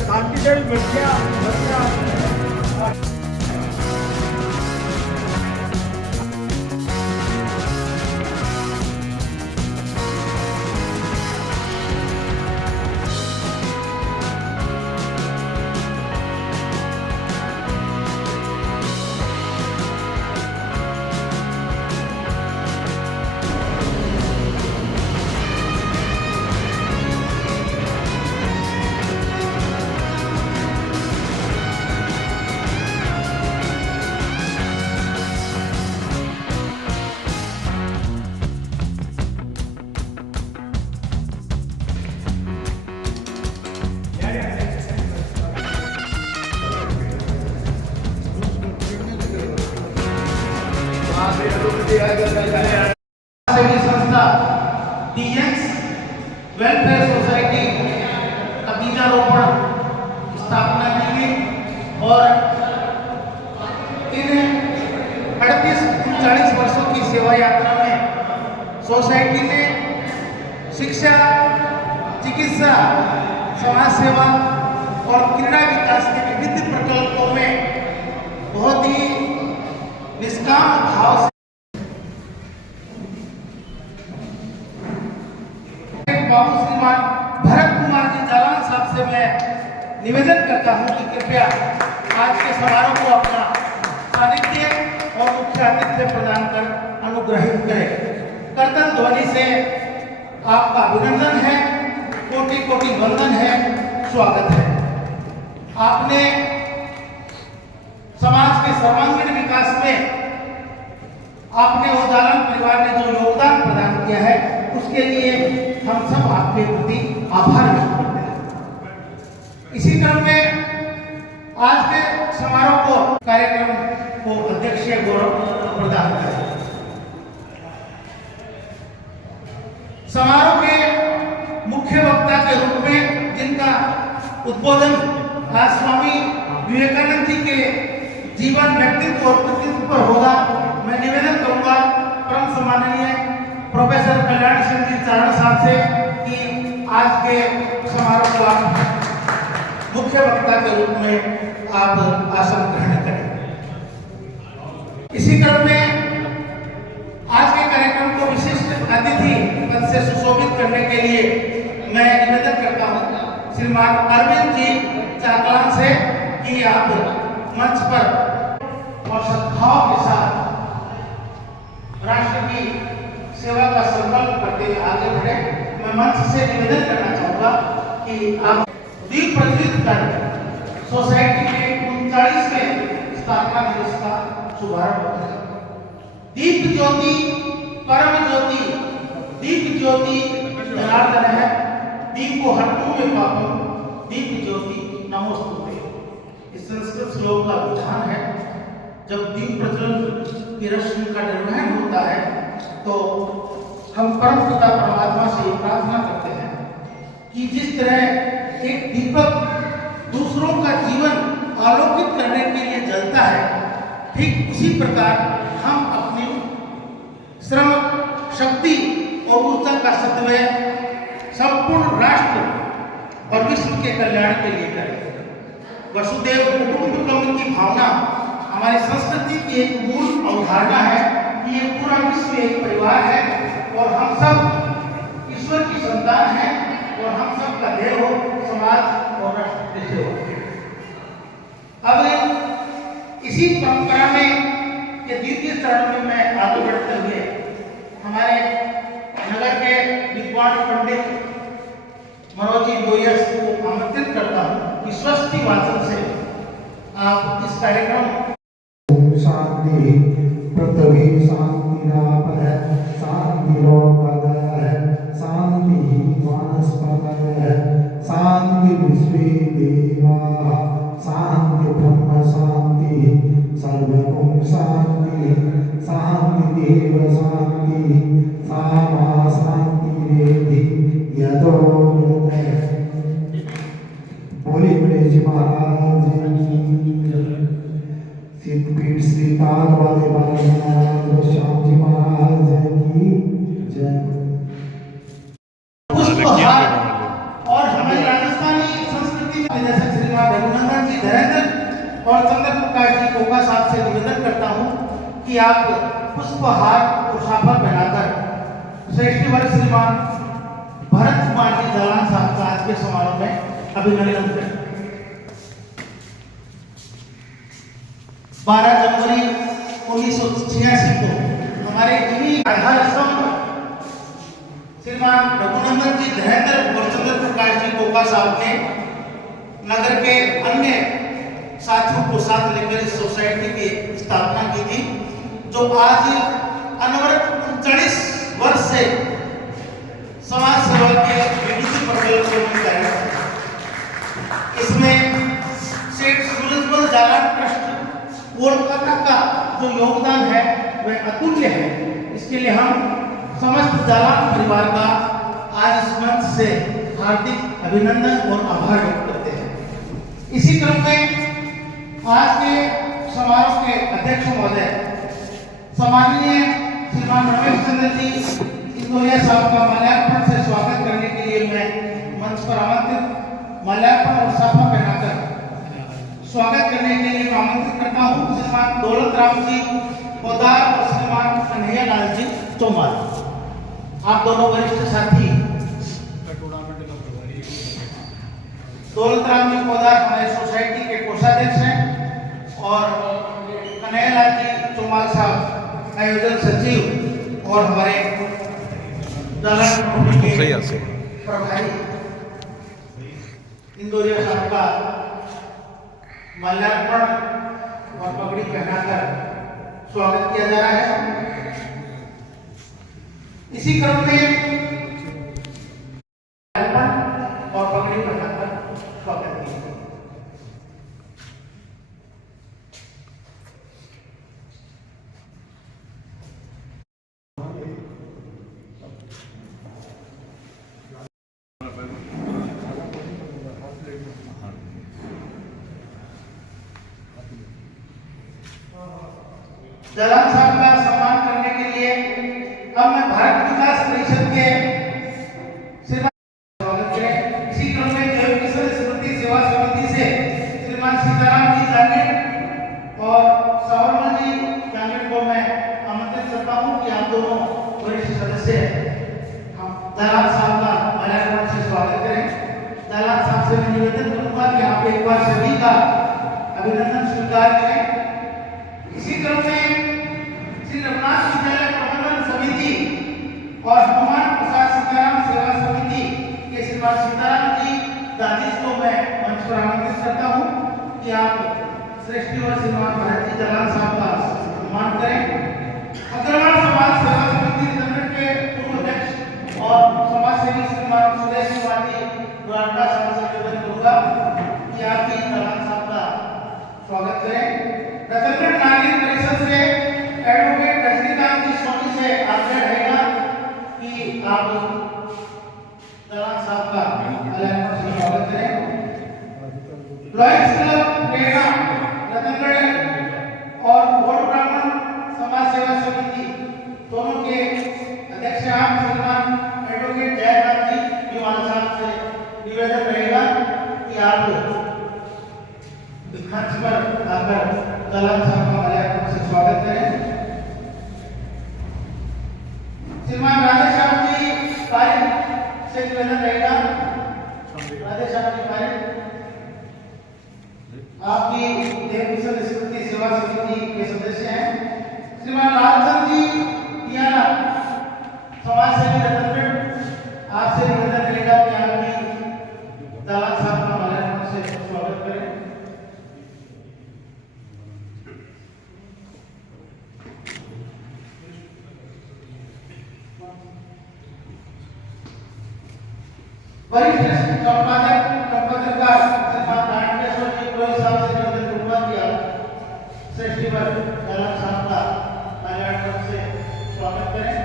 शांतिजल मठिया संस्था dx welfare society का बीजारोपण स्थापना की गई और इन 38-39 वर्षों की सेवा यात्रा में सोसाइटी ने शिक्षा, चिकित्सा, समाज सेवा और क्रीड़ा विकास के विविध प्रकल्पों में बहुत ही निष्काम भाव से बाबू श्रीमान भरत कुमार जी जालान साहब से मैं निवेदन करता हूं कि कृपया आज के समारोह को अपना सानिध्य और मुख्य आतिथ्य प्रदान कर अनुग्रहित करें। कर्तन ध्वनि से आपका अभिनंदन है, कोटि कोटि वंदन है, स्वागत है। आपने समाज के सर्वांगीण विकास में आपने वो जालान परिवार ने जो योगदान प्रदान किया है उसके लिए हम सब आपके प्रति आभार व्यक्त करते हैं। इसी क्रम में आज के समारोह को कार्यक्रम को अध्यक्षीय गौरव प्रदान करें। समारोह के मुख्य वक्ता के रूप में जिनका उद्बोधन आज स्वामी विवेकानंद जी के जीवन, व्यक्तित्व और कृतित्व पर होगा, मैं निवेदन करूंगा परम सम्माननीय प्रोफेसर कल्याण सिंह जी चारण साहब से कि आज के समारोह को आप मुख्य वक्ता के रूप में आप आसन ग्रहण करें। इसी क्रम में आज के कार्यक्रम को विशिष्ट अतिथि पद से सुशोभित करने के लिए मैं निवेदन करता हूं श्रीमान अरविंद जी चाकलान से कि आप मंच पर और सद्भाव के साथ राष्ट्र की सेवा का संकल्प करते हुए आगे बढ़े। मैं मंच से निवेदन करना चाहूंगा कि आप दीप प्रज्वलित कर सोसाइटी के 39वें स्थापना दिवस का शुभारंभ करें। दीप ज्योति परम ज्योति, दीप ज्योति जनार्दन है, दीपो हट्टू में पापम, दीप ज्योति नमोस्तुते। इस संस्कृत श्लोक का विधान है, जब दीप प्रज्वलन की रस्म का निर्वहन होता है तो हम परम पिता परमात्मा से प्रार्थना करते हैं कि जिस तरह एक दीपक दूसरों का जीवन आलोकित करने के लिए जलता है, ठीक उसी प्रकार हम अपनी श्रम, शक्ति और ऊर्जा का सद्व्यय संपूर्ण राष्ट्र और विश्व के कल्याण के लिए करें। वसुदेव कुटुंबकम की भावना हमारी संस्कृति की एक मूल अवधारणा है कि ये पूरा विश्व एक परिवार है और हम सब ईश्वर की संतान हैं और हम सब का देह हो समाज और राष्ट्र से हो। अब इसी परंपरा में के द्वितीय चरण में मैं आगे बढ़ते हुए हमारे नगर के विद्वान पंडित मनोज जी बोयस को आमंत्रित करता हूँ कि स्वस्ति वाचन से आप इस कार्यक्रम शांति पृथ्वी शांतिराप है, शांति लोकादय है, शांति वनस्पतय है, शांति विश्वे देवाः, शांति ब्रह्म शांति, सर्वगुण शांति, शांति देव शांति, सामा शांति रेधि यतो यतः। बोले बड़े जी महाराज सिद्धपीठ श्री ताल वाले महाराज श्याम जी महाराज की जय। और हमें निदेशक श्रीमान रघुनंदन जी धैर्यधर और चंद्र प्रकाश जी कोका साहब से निवेदन करता हूं कि आप पुष्पहार और साफा पहनाकर श्रेष्ठ वर्ग श्रीमान भरत कुमार जी जालान साहब का आज के समारोह में अभिनंदन करें। 12 जनवरी 1986 को हमारे इन्हीं आधार स्तंभ श्रीमान रघुनंदन जी धैर्यधर और चंद्र प्रकाश जी कोका साहब ने नगर के अन्य साथियों को साथ लेकर इस सोसाइटी की स्थापना की थी, जो आज अनवरत 39 वर्ष से समाज सेवा के विविध प्रकल्पों में कर रहे हैं। इसमें सेठ सूरजमल जालान ट्रस्ट कोलकाता का जो योगदान है वह अतुल्य है। इसके लिए हम समस्त जालान परिवार का आज इस मंच से हार्दिक अभिनंदन और आभार व्यक्त करते हैं। इसी क्रम में आज के समारोह के अध्यक्ष महोदय सम्माननीय श्रीमान रमेश चंद्र जी इंदौरिया साहब का माल्यार्पण से स्वागत करने के लिए मैं मंच पर आमंत्रित माल्यार्पण और साफा पहनाकर स्वागत करने के लिए आमंत्रित करता हूं श्रीमान दौलत राम जी पोदार और श्रीमान कन्हैया लाल जी तोमर। आप दोनों वरिष्ठ साथी दौलत राम जी पोदार हमारे सोसाइटी के कोषाध्यक्ष हैं और कन्हैया लाल जी चौमाल साहब आयोजन सचिव और हमारे जालान के प्रभारी इंदौरिया साहब का माल्यार्पण और पगड़ी पहनाकर स्वागत किया जा रहा है। इसी क्रम में और पगड़ी पहनाकर स्वागत किया। जालान साहब का सम्मान करने के लिए अब मैं भारत विकास परिषद के श्रीमान स्वागत करें। इसी क्रम में देव किशोर स्मृति सेवा समिति से श्रीमान सीताराम जी जांगेड़ और सावरमल जी जांगेड़ को मैं आमंत्रित करता हूं कि आप दोनों वरिष्ठ सदस्य हम जालान साहब का माल्यार्पण से स्वागत करें। जालान साहब से मैं निवेदन करूंगा कि आप एक बार सभी का अभिनंदन स्वीकार करें। इसी क्रम में श्री रघुनाथ विद्यालय प्रबंधन समिति और हनुमान प्रसाद सीताराम सेवा समिति के श्रीमान सीताराम जी दादीज को मैं मंच पर आमंत्रित करता हूं कि आप श्रेष्ठ श्रीमान भरत जी जालान साहब का सम्मान करें। अग्रवाल समाज सेवा समिति जनरल के पूर्व अध्यक्ष और समाज सेवी श्रीमान सुरेश कुमार जी द्वारा निवेदन करूंगा कि आप भी जालान साहब का स्वागत करें। रतनगढ़ नागरिक परिषद से एडवोकेट रजनीकांत जी स्वामी से आग्रह रहेगा कि आप जालान साहब का माल्यार्पण से स्वागत करें। लॉयर्स क्लब प्रेरणा रतनगढ़ और गौड़ ब्राह्मण समाज सेवा समिति दोनों के अध्यक्ष आप श्रीमान एडवोकेट जयकांत जी विवाल साहब से निवेदन रहेगा कि आप मंच पर आकर जालान साहब का माल्यार्पण से स्वागत करें। श्रीमान राधेश्याम जी पारिक से निवेदन रहेगा। राधेश्याम जी पारिक आप भी देव किशोर स्मृति सेवा समिति के सदस्य हैं। श्रीमान लालचंद जी तियाना समाज सेवी रतनगढ़ आपसे निवेदन रहेगा कि आप भी जालान साहब का माल्यार्पण से स्वागत करें। वरिष्ठ संपादक श्रीमान नाट्येश्वर जी पुरोहित साहब से निवेदन करूंगा कि आप श्रेष्ठ वर्ग जालान साहब का माल्यार्पण से स्वागत करें।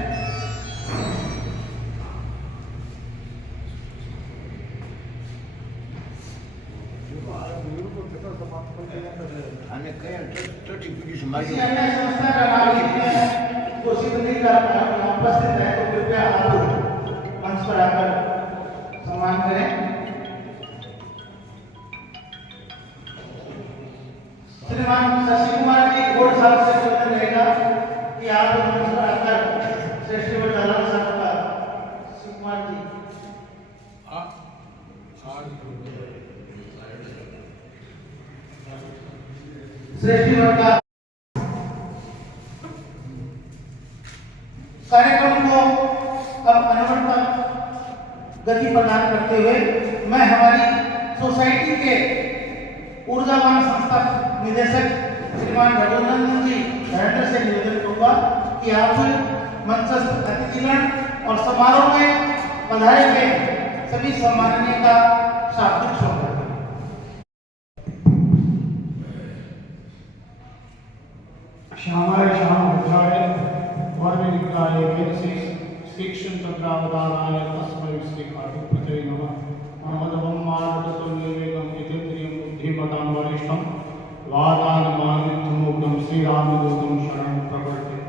किसी अन्य संस्था का नागरिक घोषित नहीं कर उपस्थित है तो कृपया आप मंच पर आकर सम्मान करें। श्रेष्ठी वर्ग का कार्यक्रम को अब अनवरत गति प्रदान करते हुए मैं हमारी सोसाइटी के ऊर्जावान संस्था निदेशक श्रीमान रघुनंदन जी धैर्य से निवेदन करूंगा कि आप मंचस्थ अतिथिगण और समारोह में पधारे हुए सभी सम्माननीय का शाब्दिक स्वागत। श्यामाय श्याम भद्राय वर्णनिकाय वेदसे शिक्षण तत्रावधानाय तस्मै श्री काटिप्रतये नमः। अहमदवं मानवतुल्यवेगं यतेन्द्रियं बुद्धिमतां वरिष्ठं वादानुमानितमुग्धं श्रीरामदूतं शरणं प्रपद्ये।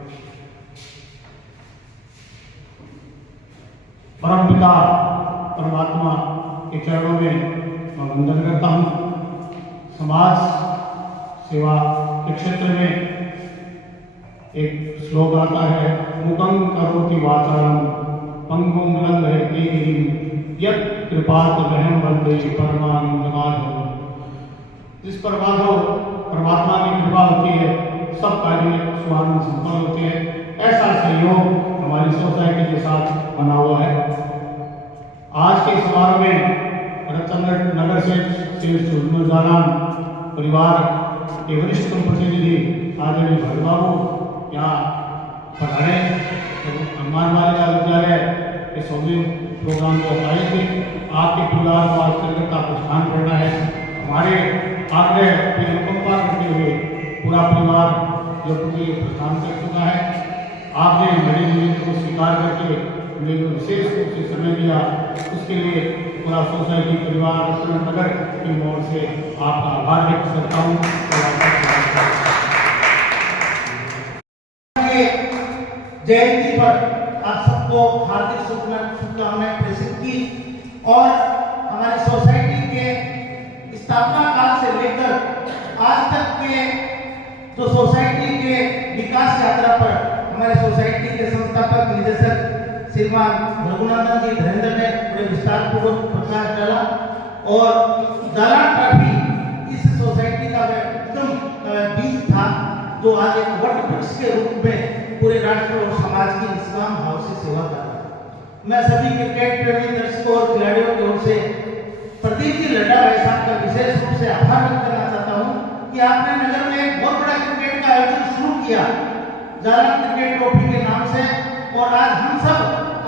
परमपिता परमात्मा के चरणों में मैं वंदन करता हूँ। समाज सेवा के क्षेत्र में एक श्लोक आता है, मुखं करोति वाचालं पंगुं लंघयते गिरिं यत् कृपातमहं वन्दे परमानन्दमाधवं। जिस पर माधव परमात्मा की कृपा होती है सब कार्य सुहान संपन्न होते हैं। ऐसा सहयोग हमारी सोसाइटी के साथ बना हुआ है। आज के समारोह में रतनगढ़ नगर से श्री जालान परिवार के वरिष्ठ प्रतिनिधि आदरणीय भरत बाबू यहाँ पधारे। हनुमान बालिका विद्यालय के 100वें प्रोग्राम को आए थे। आपके परिवार को आज संगत का प्रस्थान करना है। हमारे आग्रह की अनुकंपा करते हुए पूरा परिवार जयपुर के लिए प्रस्थान कर चुका है। आपने मेरे निवेदन को स्वीकार करके मुझे जो विशेष रूप से समय दिया उसके लिए पूरा सोसाइटी परिवार रतनगढ़ नगर की ओर से आपका आभार व्यक्त करता हूँ। जयंती पर आप सबको हार्दिक शुभकामनाएं प्रेषित की और हमारी सोसाइटी के स्थापना काल से लेकर आज तक के जो सोसाइटी के विकास यात्रा पर हमारे सोसाइटी के संस्थापक निदेशक श्रीमान रघुनंदन जी धैर्य ने बड़े विस्तार पूर्वक प्रकाश डाला और जालान ट्रॉफी इस सोसाइटी का उत्तम बीज था जो आज एक वट वृक्ष के रूप में पूरे राष्ट्र और समाज की निष्काम भाव से सेवा कर रहा है। मैं सभी क्रिकेट प्रेमी दर्शकों और खिलाड़ियों की ओर से प्रदीप जी लड्डा भाई साहब का विशेष रूप से आभार व्यक्त करना चाहता हूँ कि आपने नगर में एक बहुत बड़ा क्रिकेट का आयोजन शुरू किया जालान क्रिकेट ट्रॉफी के नाम से और आज हम सब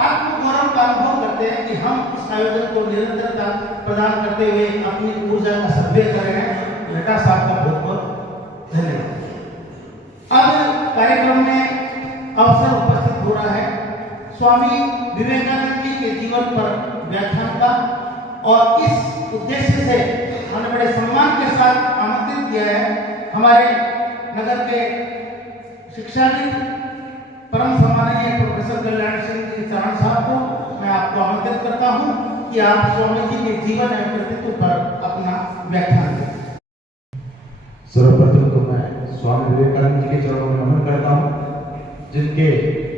आत्मगौरव का अनुभव करते हैं कि हम इस आयोजन को निरंतरता प्रदान करते हुए अपनी ऊर्जा का सदुपयोग कर रहे हैं। लड्डा साहब का बहुत बहुत धन्यवाद। अब कार्यक्रम में अवसर उपस्थित हो रहा है स्वामी विवेकानंद जी के जीवन पर व्याख्यान का और इस उद्देश्य से हमने बड़े सम्मान के साथ आमंत्रित किया है हमारे नगर के शिक्षाविद परम सम्माननीय प्रोफेसर कल्याण सिंह जी चरण साहब को मैं आपको आमंत्रित करता हूं कि आप स्वामी जी के जीवन एवं कृतित्व पर अपना व्याख्यान दें। सर्वप्रथम तो मैं स्वामी विवेकानंद जी के चरणों में नमन करता हूँ जिनके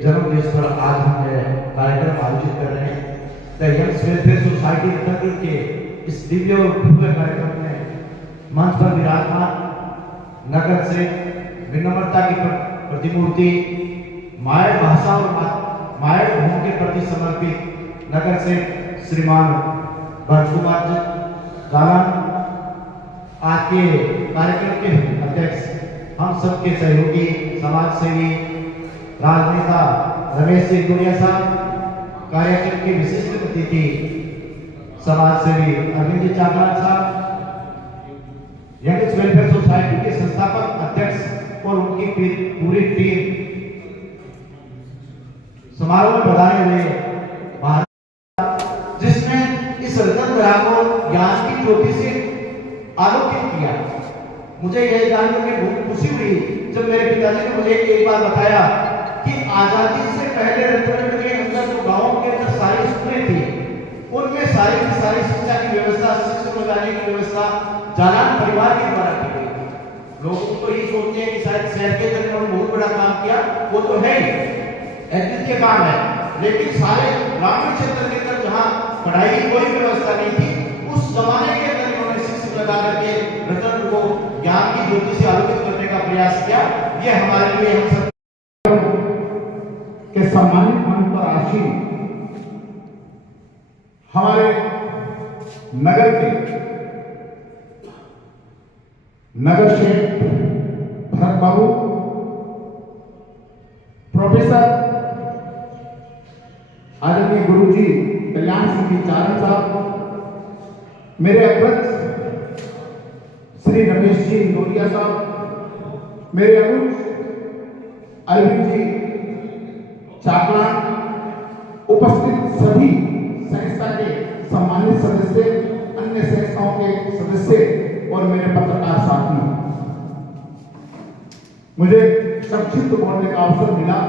जन्म दिवस पर आज हम यह कार्यक्रम आयोजित कर रहे हैं। The youngs welfare society Ratangarh के इस दिव्य और भव्य कार्यक्रम में मंच पर विराजमान नगर से विनम्रता की प्रतिमूर्ति मायर भाषा और मायर भूमि के प्रति समर्पित नगर से श्रीमान भरत कुमार जालान आज के कार्यक्रम के अध्यक्ष हम सबके सहयोगी समाज सेवी राजनेता रमेश सिंह गुड़िया साहब, कार्यक्रम के विशिष्ट अतिथि समाज सेवी अरविंद चाकलान साहब, यंग्स वेलफेयर सोसाइटी के संस्थापक अध्यक्ष और उनकी पूरी टीम समारोह में पधारे हुए जिसमें इस रतन ग्राम को ज्ञान की ज्योति से आलोकित किया। मुझे यह जानकर के बहुत खुशी हुई जब मेरे पिताजी ने मुझे एक बार बताया कि आजादी से पहले रतनगढ़ के अंदर जो गांव के अंदर सारी स्कूलें थी उनमें सारी की सारी शिक्षा की व्यवस्था, शिक्षक लगाने की व्यवस्था जालान परिवार के द्वारा की गई थी। लोग तो ये सोचते हैं कि शायद शहर के अंदर उन्होंने बहुत बड़ा काम किया, वो तो है ही के काम है, लेकिन सारे ग्रामीण क्षेत्र के अंदर जहाँ पढ़ाई की कोई व्यवस्था नहीं थी उस जमाने के अंदर उन्होंने शिक्षक लगा करके रतन को ज्ञान की ज्योति से आलोकित प्रयास किया। ये हमारे लिए हम सब के सम्मानित मन पर आसीन हमारे नगर के नगर शेठ भरत बाबू, प्रोफेसर आदरणीय गुरुजी कल्याण सिंह जी चारण साहब, मेरे अध्यक्ष श्री रमेश जी इंदौरिया साहब, मेरे अनुज अरविंद जी चाकला, उपस्थित सभी संस्था के सम्मानित सदस्य, अन्य संस्थाओं के सदस्य और मेरे पत्रकार साथी, मुझे संक्षिप्त बोलने का अवसर मिला।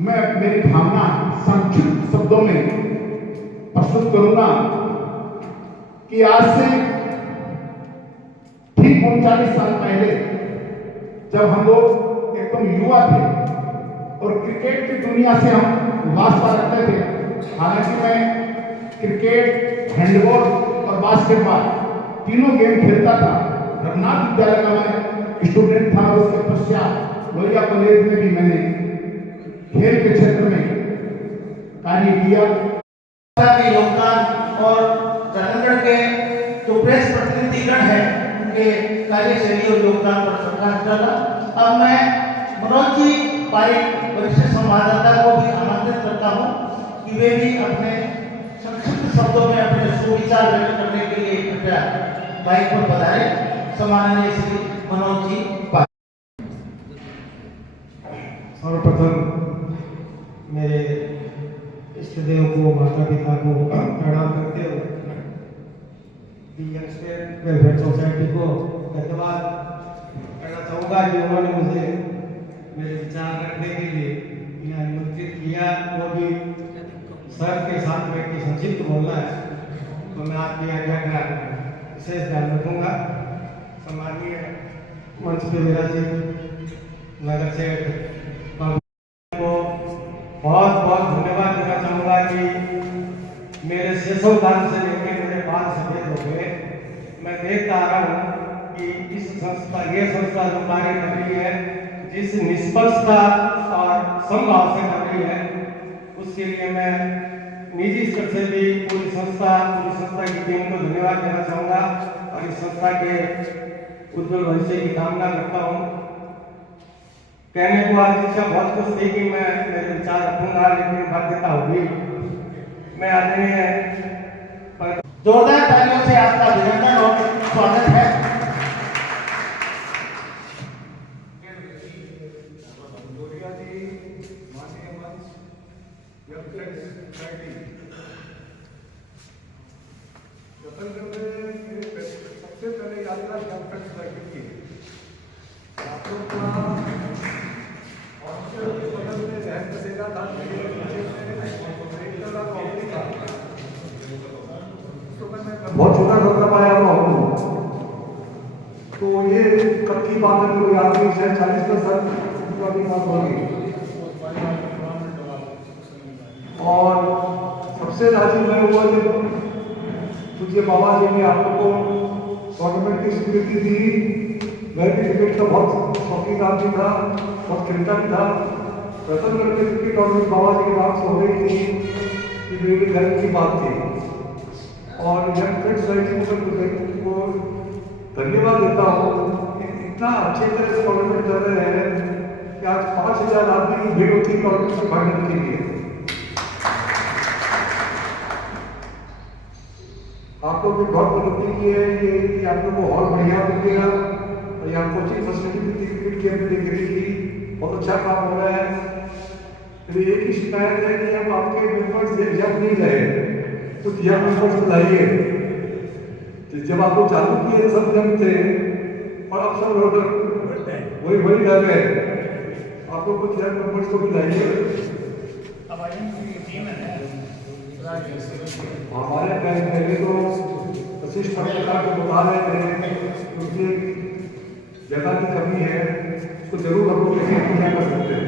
मैं मेरी भावना संक्षिप्त शब्दों में प्रस्तुत करूंगा कि आज से ठीक 39 साल पहले जब हम लोग एकदम युवा थे और क्रिकेट की दुनिया से हम वास्ता रखते थे, हालांकि मैं क्रिकेट, हैंडबॉल और बास्केटबॉल तीनों गेम खेलता था। रघुनाथ विद्यालय का मैं स्टूडेंट था। उसके पश्चात लोहिया कॉलेज में भी मैंने खेल के क्षेत्र में कार्य किया। के योगदान और राजनगढ़ के जो प्रेस प्रतिनिधिगण है उनके कार्यशैली और योगदान पर प्रकाश डाला। अब मैं मनोज जी पारिक, वरिष्ठ संवाददाता को भी आमंत्रित करता हूं कि वे भी अपने संक्षिप्त शब्दों में अपने सुविचार व्यक्त करने के लिए कृपया बाइक पर पधारे। सम्माननीय श्री मनोज जी पारिक। सर्वप्रथम मेरे इष्ट देव को, माता पिता को प्रणाम करते हुए स्टेट वेलफेयर सोसाइटी को धन्यवाद करना चाहूँगा कि उन्होंने मुझे मेरे विचार रखने के लिए यहाँ आमंत्रित किया। वो भी सर के साथ में कि संक्षिप्त बोलना है तो मैं आपकी आज्ञा का विशेष ध्यान रखूँगा। सम्मानीय मंच पे मेरा जी नगर सेठ को बहुत बहुत धन्यवाद देना चाहूँगा कि मेरे शेषों दान से लेकर मेरे बाल सफेद हो गए। मैं देखता आ रहा हूँ कि इस संस्था, ये संस्था जो कार्य कर रही है, जिस निष्पक्षता और समभाव से कर रही है, उसके लिए मैं निजी स्तर से भी पूरी संस्था की टीम को धन्यवाद देना चाहूँगा और इस संस्था के उज्जवल भविष्य की कामना करता हूँ। कहने को आज इच्छा बहुत कुछ थी कि मैं मेरे विचार रखूंगा, लेकिन बाध्यता होगी। मैं आदरणीय जोरदार तालियों से आपका अभिनंदन और स्वागत है। सबसे पहले यादगार की आप लोग बहुत छोटा खतरा पाया हुआ हूँ, तो ये कब की बात है मुझे याद नहीं, शायद 40 का साल की बात होगी। और सबसे राजी मैं हुआ जब तुझे बाबा जी ने आप लोग को टूर्नामेंट की स्वीकृति दी। मैं भी क्रिकेट का बहुत शौकीन आदमी था, बहुत खेलता भी था। प्रथम करके क्रिकेट टूर्नामेंट बाबा जी के नाम से हो रही थी कि मेरे घर की बात थी। और यंग फ्रेंड सोसाइटी को धन्यवाद देता हूँ कि इतना अच्छे तरह से टूर्नामेंट कर रहे हैं कि आज 5000 आदमी की भीड़ होती है टूर्नामेंट से भागने के लिए। आप लोग भी बहुत प्रगति की है ये कि आप लोग को हॉल बढ़िया मिल गया और यहाँ कोचिंग फैसिलिटी भी क्रिकेट की अपनी डिग्री की बहुत अच्छा काम हो रहा है। फिर एक ही शिकायत है कि हम आपके मेंबर्स एग्जाम नहीं गए तो यह मेंबर्स लाइए। तो जब आप लोग चालू किए सब जन थे और अब सब लोग वही कर रहे हैं, आप लोग कुछ यंग मेंबर्स को भी लाइए। हमारे पहले तो वशिष्ठ पत्रकार को बता रहे थे क्योंकि जगह की कमी है, उसको जरूर हम लोग क्या कर सकते हैं।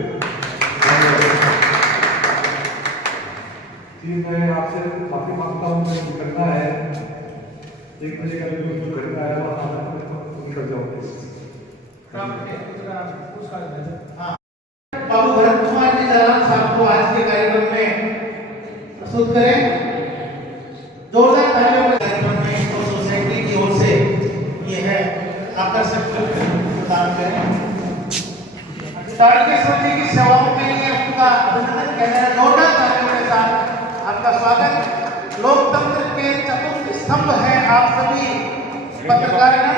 जी मैं आपसे माफी मांगता हूँ, मुझे निकलना है, 1 बजे का घर में आया हुआ निकल जाऊँगा। बाबू भरत कुमार जी जलाल साहब को आज के कार्यक्रम में प्रस्तुत करें। जोरदार तालियों के कार्यक्रम में तो सोसाइटी की ओर से ये है आकर्षक प्रदान करें। तारकेश्वर जी की सेवाओं के लिए आपका अभिनंदन कहते हैं। जोरदार तालियों के साथ आपका स्वागत। लोकतंत्र के चतुर्थ स्तंभ है आप सभी पत्रकारगण,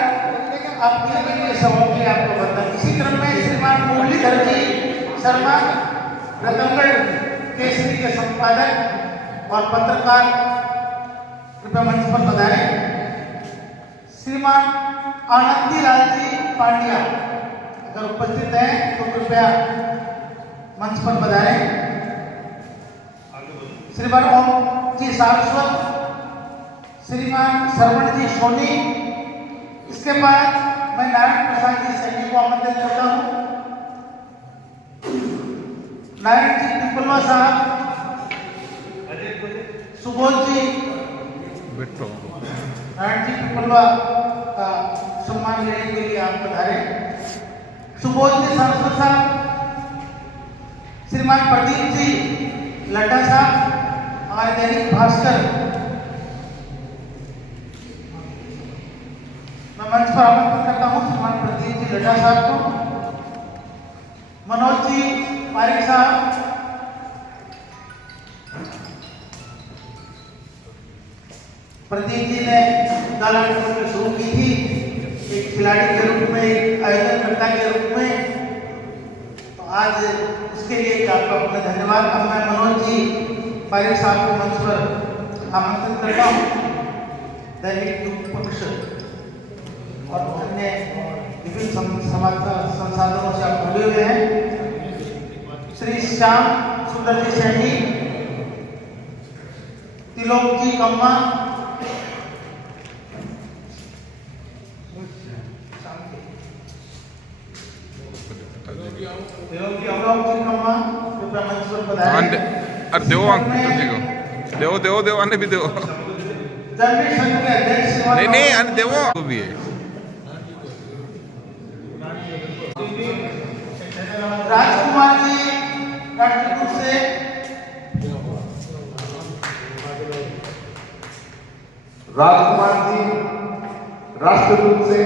आपकी अभिनय सेवाओं के लिए आपको वंदन। इसी क्रम में श्रीमान मुरलीधर जी शर्मा रतनगढ़ केसरी के संपादक और पत्रकार कृपया मंच पर पधारें। श्रीमान आनंदी लाल जी पांड्या अगर उपस्थित हैं तो कृपया मंच पर पधारें। श्रीमान ओम जी सारस्वत, श्रीमान श्रवण जी सोनी, इसके बाद मैं नारायण प्रसाद जी सैनी को आमंत्रित करता हूँ। नारायण जी पिपलवा साहब, सुबोध जी नारायण जी पिपलवा का सम्मान लेने के लिए आप पधारे। सुबोध जी सारस्वत साहब, श्रीमान प्रदीप जी लड्डा साहब हमारे दैनिक भास्कर, मैं मंच पर आमंत्रित करता हूँ श्रीमान प्रदीप जी लड्डा साहब को। मनोज जी पारिक साहब, प्रदीप जी ने गाला शुरू की थी एक खिलाड़ी के रूप में, एक आयोजनकर्ता के रूप में, तो आज उसके लिए आपका अपना धन्यवाद। अब मैं मनोज जी पारिक साहब को मंच पर आमंत्रित करता हूँ। दैनिक युग पक्ष और अन्य विभिन्न समाचार संसाधनों से आप जुड़े हुए हैं। श्री श्याम सुंदर जी सैनी, तिलोक जी कम्मा, अरे देव आने भी देव नहीं आने देव भी है। राजकुमार जी राष्ट्रकूट से, राजकुमार जी राष्ट्रकूट से,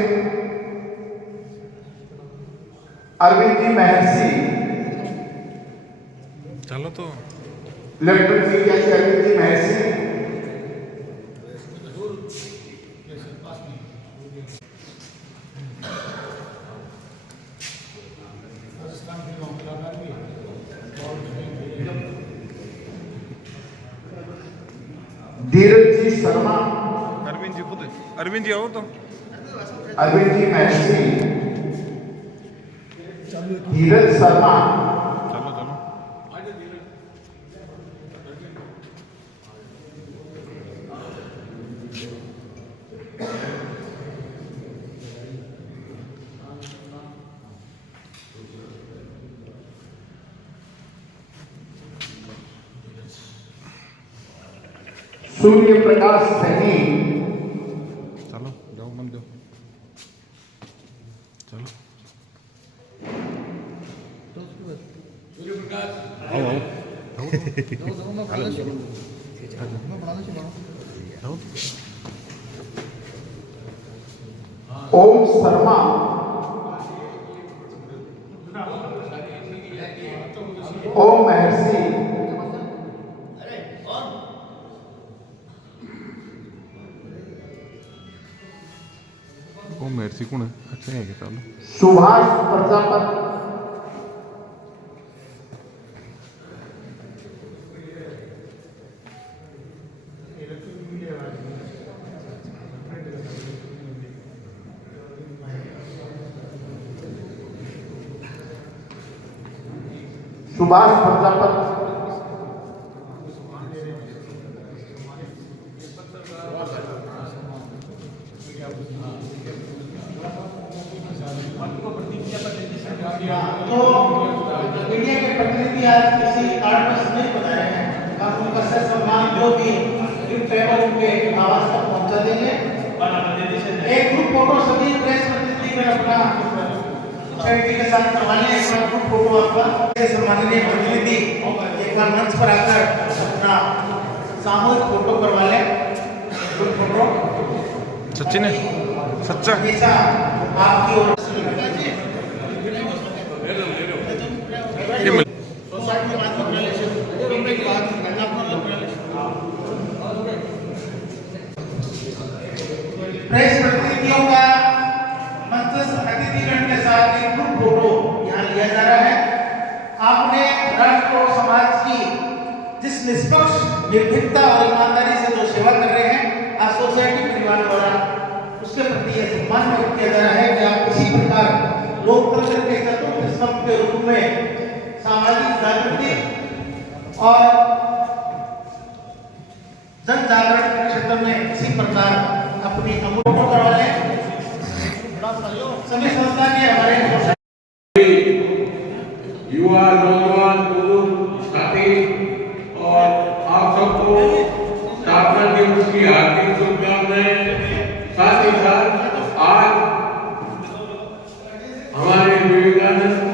अरविंद जी महर्षि चलो तो इलेक्ट्रिक मीडिया से अरविंद जी महर्षि, धीरज जी शर्मा, अरविंद जी खुद अरविंद जी आओ तो अरविंद जी महर्षि, धीरज शर्मा, चलो चलो सूर्य प्रकाश सैनी, चलो जाओ मन दो चलो आओ आओ ओम शर्मा, ओम महर्षि, वो मेरे कौन है अच्छा है क्या सुभाष प्रजापति, सुभाष प्रजापति, तो मीडिया के प्रतिनिधि आज किसी कारणवश नहीं बताए हैं, हम उनका सह सम्मान जो भी ट्रेवल उनके आवास तक पहुंचा देंगे। एक ग्रुप फोटो सभी प्रेस प्रतिनिधि में अपना सोसाइटी के साथ करवाने एक बार ग्रुप फोटो आपका सम्माननीय प्रतिनिधि एक बार मंच पर आकर अपना सामूहिक फोटो करवा लें। ग्रुप फोटो सच्ची ने सच्चा हमेशा आपकी ओर ये मिल- सोसाइटी में प्रेस प्रतिनिधियों का मंचस्थ अतिथिगण के साथ एक ग्रुप फोटो यहाँ लिया जा रहा है। आपने राष्ट्र और समाज की जिस निष्पक्ष निर्भीकता और ईमानदारी से जो सेवा कर रहे हैं आज सोसाइटी परिवार द्वारा उसके प्रति यह सम्मान व्यक्त किया जा रहा है कि आप इसी प्रकार लोकतंत्र के चतुर्थ स्तंभ के रूप में सामाजिक जागृति और जन जागरण के क्षेत्र में इसी प्रकार अपनी अमूल्य करवा लें। सभी संस्था के हमारे युवा नौजवान बुजुर्ग साथी और आप सबको स्थापना दिवस की हार्दिक शुभकामनाएं। साथ ही साथ आज हमारे विवेकानंद